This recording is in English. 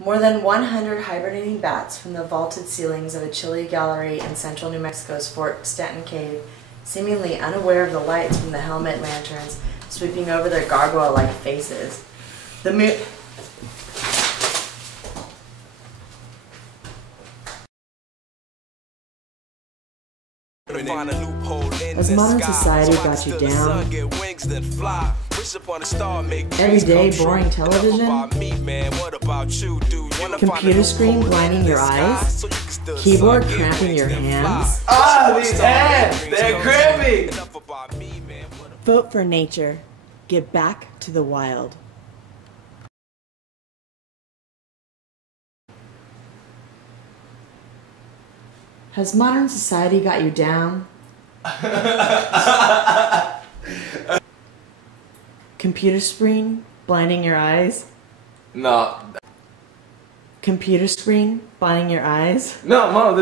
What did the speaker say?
More than 100 hibernating bats from the vaulted ceilings of a chilly gallery in central New Mexico's Fort Stanton Cave, seemingly unaware of the lights from the helmet lanterns sweeping over their gargoyle-like faces. The moon... As modern society got you down, every day boring television, computer screen blinding your eyes, keyboard cramping your hands. These hands! They're cramping! Vote for nature. Get back to the wild. Has modern society got you down? Computer screen blinding your eyes? No. Computer screen blinding your eyes? No, Mom.